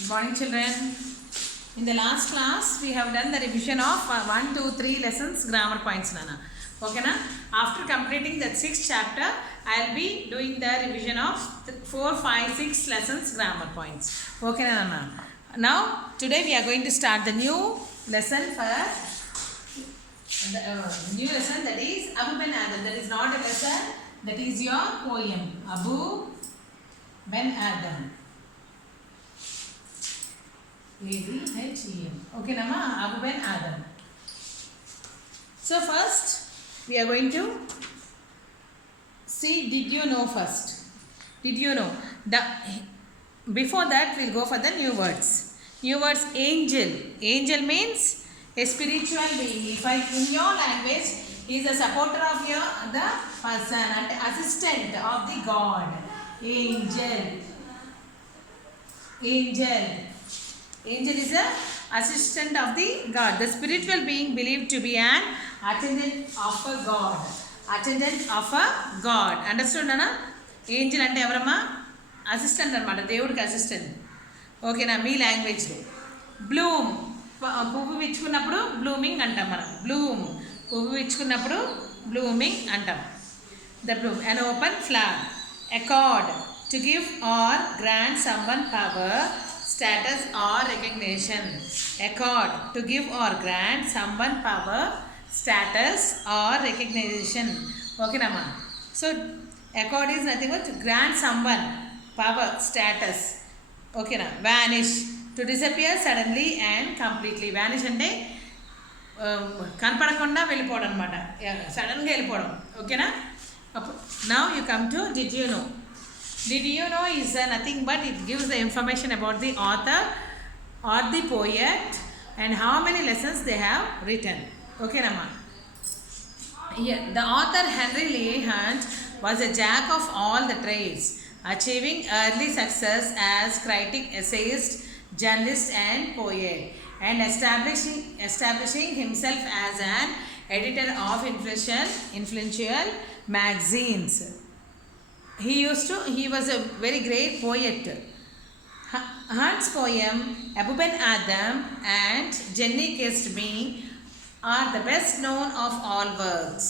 Good morning, children. In the last class, we have done the revision of 1, 2, 3 lessons grammar points, Nana. Okay, na? After completing that 6th chapter, I will be doing the revision of 4, 5, 6 lessons grammar points. Okay, Nana. Now, today we are going to start the new lesson for new lesson, that is Abu Ben Adam. That is not a lesson, that is your poem. Abu Ben Adam. A-D-H-E-M. Okay, Nama, Abu Ben Adam. So first, we are going to see, did you know first? Did you know? Before that, we'll go for the new words. New words, angel. Angel means a spiritual being. If in your language, he is a supporter of the person and assistant of the God. Angel. Angel. Angel is a assistant of the God. The spiritual being believed to be an attendant of a God. Attendant of a God. Understood, Nana? Angel ante evarama? Assistant anamata. Devudiki assistant. Okay na, me language లో. Bloom. పువ్వు విచ్చుకున్నప్పుడు blooming అంటాం మనం. Bloom. పువ్వు విచ్చుకున్నప్పుడు blooming అంటాం. The bloom. An open flower. Accord. To give or grant someone power, status or recognition. Accord. To give or grant someone power, status or recognition. Okay, Nama. So, accord is nothing but to grant someone power, status. Okay, na. Vanish. To disappear suddenly and completely. Vanish ante కనపడకుండా వెళ్ళిపోవడం అనమాట. సడన్గా వెళ్ళిపోవడం. ఓకేనా? Now you come to did you know. Did you know is nothing but it gives the information about the author or the poet and how many lessons they have written. Okay, Nama. Yeah, the author Henry Lee Hunt was a jack of all the trades, achieving early success as critic, essayist, journalist and poet, and establishing himself as an editor of influential magazines. He was a very great poet. Hunt's poem Abu Ben Adam and Jenny Kissed Me are the best known of all works.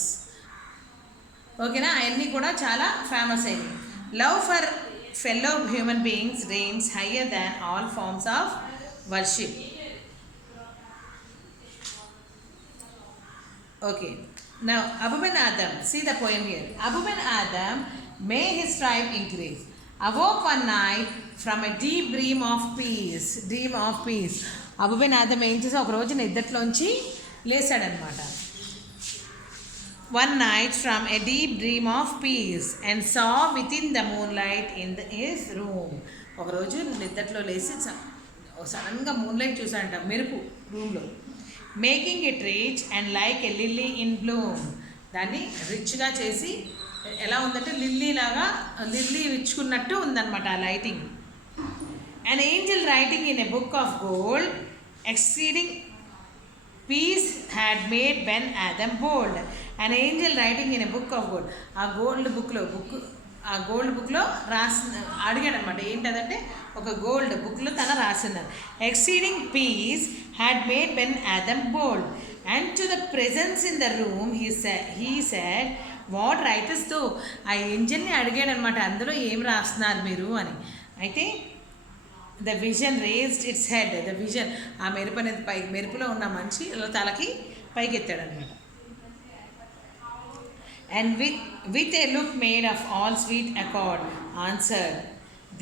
ఓకేనా? అవన్నీ కూడా చాలా famous అయినాయి. Love for fellow human beings reigns higher than all forms of worship. Okay. Now, Abu Ben Adam, see the poem here. Abu Ben Adam, may his tribe increase, awoke one night from a deep dream of peace. Dream of peace. Abu Ben Adam ఏం చేసి ఒక రోజు నిద్రలోంచి లేచాడనమాట. One night from a deep dream of peace and saw within the moonlight in his room. ఒక రోజు నిద్రలో లేచి సడన్గా moonlight చూసాడంట, మెరుపు రూమ్లో. Making it rich and like a lily in bloom. దాన్ని రిచ్గా చేసి ఎలా ఉందంటే లిల్లీ విచ్చుకున్నట్టు ఉందన్నమాట ఆ lighting. An angel writing in a book of gold exceeding peace had made Ben Adhem bold. An angel writing in a book of gold. ఆ gold బుక్లో అడిగాడు అనమాట. ఏంటదంటే ఒక గోల్డ్ బుక్లో తన రాసింది. Exceeding peace had made Ben Adhem bold and to the presence in the room he said what writest thou. ఆ ఏంజల్ని అడిగాడు అనమాట, అందులో ఏం రాస్తున్నారు మీరు అని. అయితే the vision raised it's head. The vision, ఆ మెరుపు అనేది మెరుపులో ఉన్న మనిషి తలకి పైకెత్తాడు అనమాట. And with a look made of all sweet accord answered,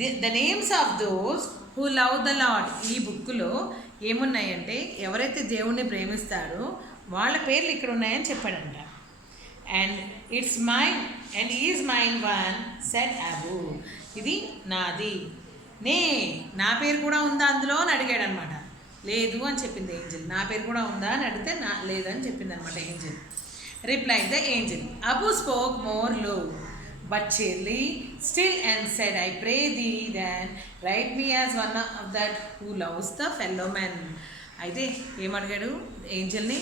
the names of those who love the Lord. ఈ బుక్లో ఏమున్నాయంటే ఎవరైతే దేవుణ్ణి ప్రేమిస్తారో వాళ్ళ పేర్లు ఇక్కడ ఉన్నాయని చెప్పాడంట. And it's mine and is mine one said Abou. ఇది నాది, నా పేరు కూడా ఉందా అందులో అని అడిగాడు అనమాట. లేదు అని చెప్పింది ఏంజల్. నా పేరు కూడా ఉందా అని అడిగితే లేదని చెప్పింది అనమాట Angel. Replied the angel. Abu spoke more low but cheerily still and said, I pray thee then write me as one of that who loves the fellow man. అయితే ఏమడిగాడు ఏంజల్ని,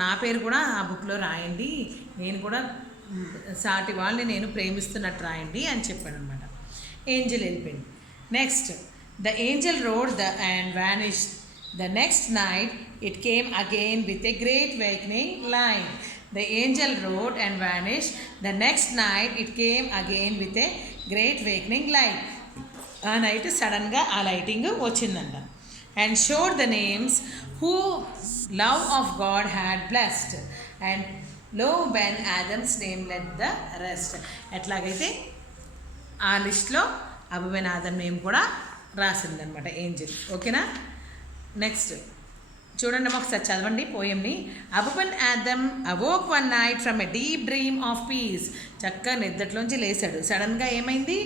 నా పేరు కూడా ఆ బుక్లో రాయండి, నేను కూడా సాటి వాళ్ళని నేను ప్రేమిస్తున్నట్టు రాయండి అని చెప్పాడు అనమాట. ఏంజల్ వెళ్ళిపోయింది. Next The angel rode and vanished. The next night it came again with a great awakening light. The angel rode and vanished. The next night it came again with a great awakening light. ఆ night సడన్గా ఆ lighting వచ్చిందంట. And showed the names who love of God had blessed and lo when Adhem's name led the rest. ఎట్లాగైతే ఆ లిస్ట్లో అబుబెన్ Adam name కూడా రాసిందనమాట angel. ఓకేనా. Next చూడండి ఒకసారి చదవండి పోయంని. Abou Ben Adhem awoke one night from a deep dream of peace. చక్కగా నిద్రలోంచి లేచాడు. సడన్గా ఏమైంది,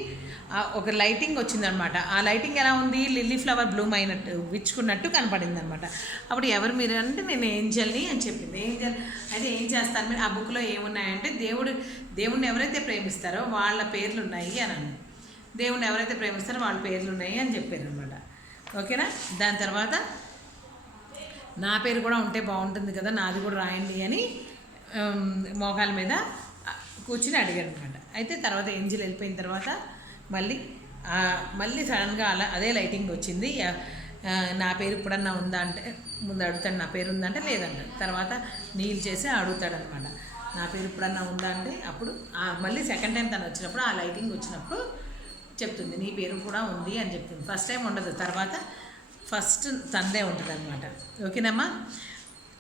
ఒక లైటింగ్ వచ్చిందనమాట. ఆ లైటింగ్ ఎలా ఉంది, లిల్లీ ఫ్లవర్ బ్లూమ్ అయినట్టు విచ్చుకున్నట్టు కనపడింది అనమాట. అప్పుడు ఎవరు మీరు అంటే నేను ఏంజల్ని అని చెప్పింది. ఏంజల్ అయితే ఏం చేస్తారు మీరు, ఆ బుక్లో ఏమున్నాయంటే దేవుడిని ఎవరైతే ప్రేమిస్తారో వాళ్ళ పేర్లు ఉన్నాయి అని అన్నాను. దేవుడిని ఎవరైతే ప్రేమిస్తారో వాళ్ళ పేర్లు ఉన్నాయి అని చెప్పారు అనమాట. ఓకేనా. దాని తర్వాత నా పేరు కూడా ఉంటే బాగుంటుంది కదా, నాది కూడా రాయండి అని మోకాల మీద కూర్చుని అడిగాడు అనమాట. అయితే తర్వాత ఏంజిల్ వెళ్ళిపోయిన తర్వాత మళ్ళీ సడన్గా అదే లైటింగ్ వచ్చింది. నా పేరు ఇప్పుడన్నా ఉందా అంటే ముందు అడుగుతాడు, నా పేరు ఉందంటే లేదంటాడు. తర్వాత నీళ్ళు చేసి అడుగుతాడనమాట, నా పేరు ఇప్పుడన్నా ఉందా అంటే అప్పుడు మళ్ళీ సెకండ్ టైం తను వచ్చినప్పుడు ఆ లైటింగ్ వచ్చినప్పుడు చెప్తుంది నీ పేరు కూడా ఉంది అని చెప్తుంది. ఫస్ట్ టైం ఉండదు, తర్వాత ఫస్ట్ తందే ఉంటుంది అనమాట. ఓకేనమ్మా.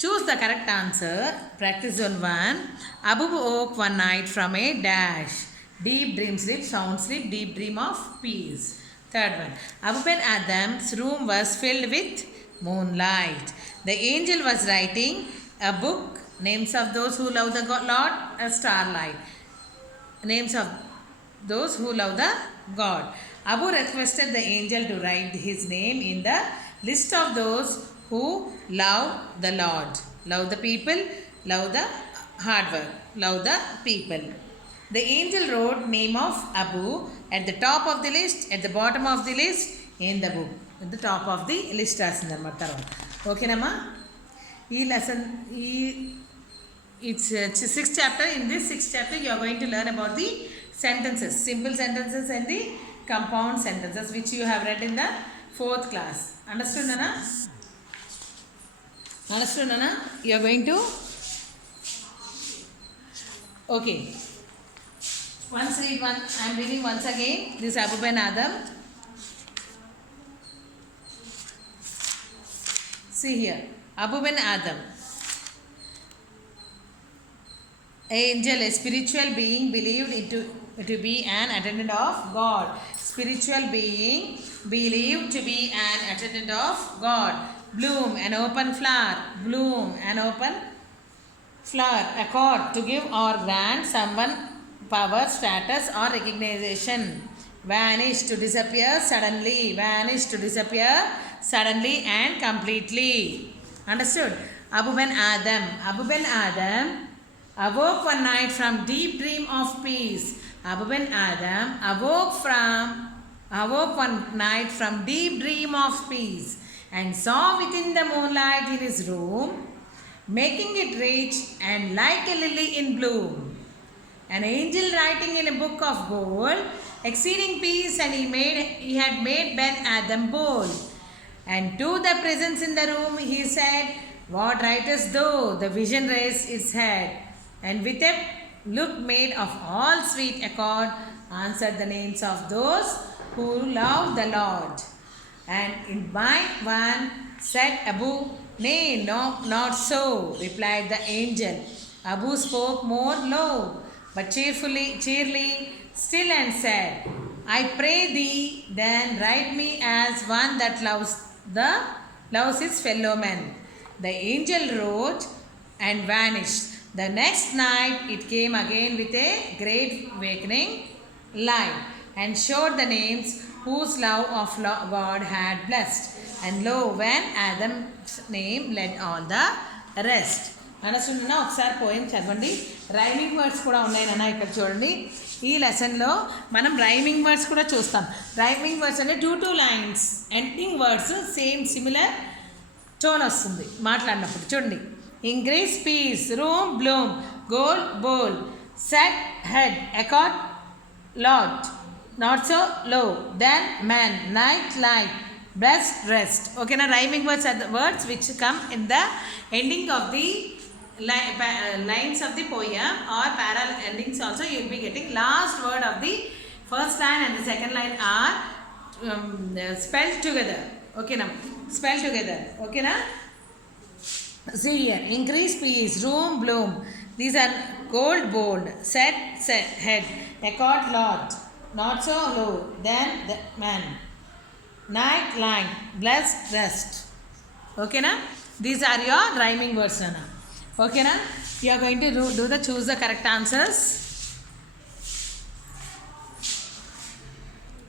Choose the correct answer. Practice zone 1. Abu woke one night from a dash. Deep dream sleep, sound sleep, deep dream of peace. Third one. Abu Ben Adam's room was filled with moonlight. The angel was writing a book. Names of those who love the Lord, a starlight. Names of those who love the God. Abu requested the angel to write his name in the list of those who love the Lord. Love the people, love the hard work, love the people. The angel wrote name of Abu at the top of the list, at the bottom of the list, in the book. At the top of the list రాసిందన్నమాట తర్వాత. ఓకేనమ్మా. ఈ lesson it's 6th chapter. In this 6th chapter you are going to learn about the sentences, simple sentences and the compound sentences which you have read in the 4th class. Understood Nana? Understood Nana? You are going to okay. Once read one. I am reading once again. This Abu Ben Adam. See here. Abu Ben Adam. Angel, a spiritual being believed to be an attendant of God. Spiritual being believed to be an attendant of God. Bloom, an open flower. Bloom, an open flower. Accord, to give or grant someone power, status or recognition. Vanish, to disappear suddenly. Vanish, to disappear suddenly and completely. Understood? Abu Ben Adam. Abu Ben Adam awoke one night from deep dream of peace. Abu Ben Adam awoke one night from deep dream of peace and saw within the moonlight in his room, making it rich and like a lily in bloom, an angel writing in a book of gold, exceeding peace, and he had made Ben Adam bold. And to the presence in the room he said, what writest thou? The vision raised its head, and with a look made of all sweet accord, answered the names of those who love the Lord. And in my one said Abu, nay, no, not so, replied the angel. Abu spoke more low, but cheerily still, and said, I pray thee, then write me as one that loves his fellow men. The angel wrote and vanished. The next night it came again with a great awakening light and showed the names whose love of God had blessed. And lo, when Adam's name led all the rest. అనసున్నా ఒకసారి poem చదవండి. Rhyming words కూడా ఉన్నాయి నాన్న ఇక్కడ చూడండి. ఈ లెసన్లో మనం రైమింగ్ వర్డ్స్ కూడా చూస్తాం. రైమింగ్ వర్డ్స్ అంటే 2 lines ending words same similar tone వస్తుంది మాట్లాడినప్పుడు. చూడండి. Increase peace, room, bloom, gold, bowl, set, head, accord, lot, not so low, then man, night, light, blessed, rest. Okay, now rhyming words are the words which come in the ending of the lines of the poem or parallel endings also. You will be getting last word of the first line and the second line are spelled together. Okay, now spell together. Okay, now see here, increase peace, room, bloom. These are gold, bold, set, head, accord, lot, not so low, then the man, night, line, blessed, rest. Okay, na? These are your rhyming words, Nana. Okay, na? You are going to do the choose the correct answers.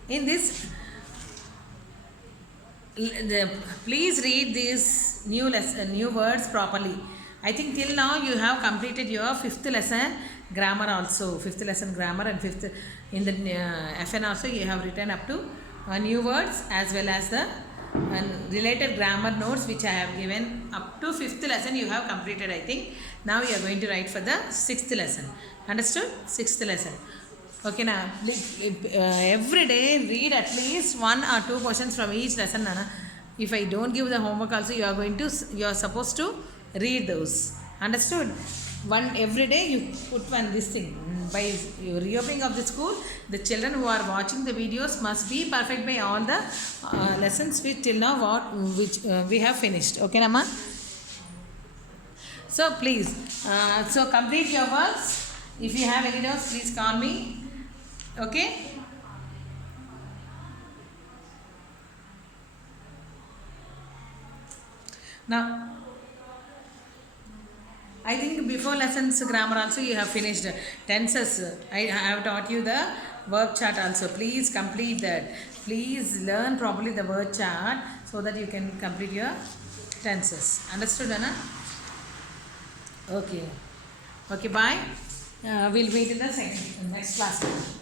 In this, please read these new words properly. I think till now you have completed your fifth lesson grammar also. Fifth lesson grammar and fifth in the FN also you have written up to new words as well as the related grammar notes which I have given up to fifth lesson you have completed. I think now you are going to write for the sixth lesson. Understood? Sixth lesson. Okay, now every day read at least 1 or 2 questions from each lesson, Nana. If I don't give the homework also, you are supposed to read those. Understood? Every day you put one this thing. By reopening of the school, the children who are watching the videos must be perfect by all the lessons which till now which we have finished. Okay, Nama? So please, so complete your works. If you have any doubts, please call me. Okay? Now, I think before lessons grammar also you have finished tenses. I have taught you the verb chart also. Please complete that. Please learn properly the word chart so that you can complete your tenses. Understood, Anna? Okay. Okay, bye. We'll meet in the next class.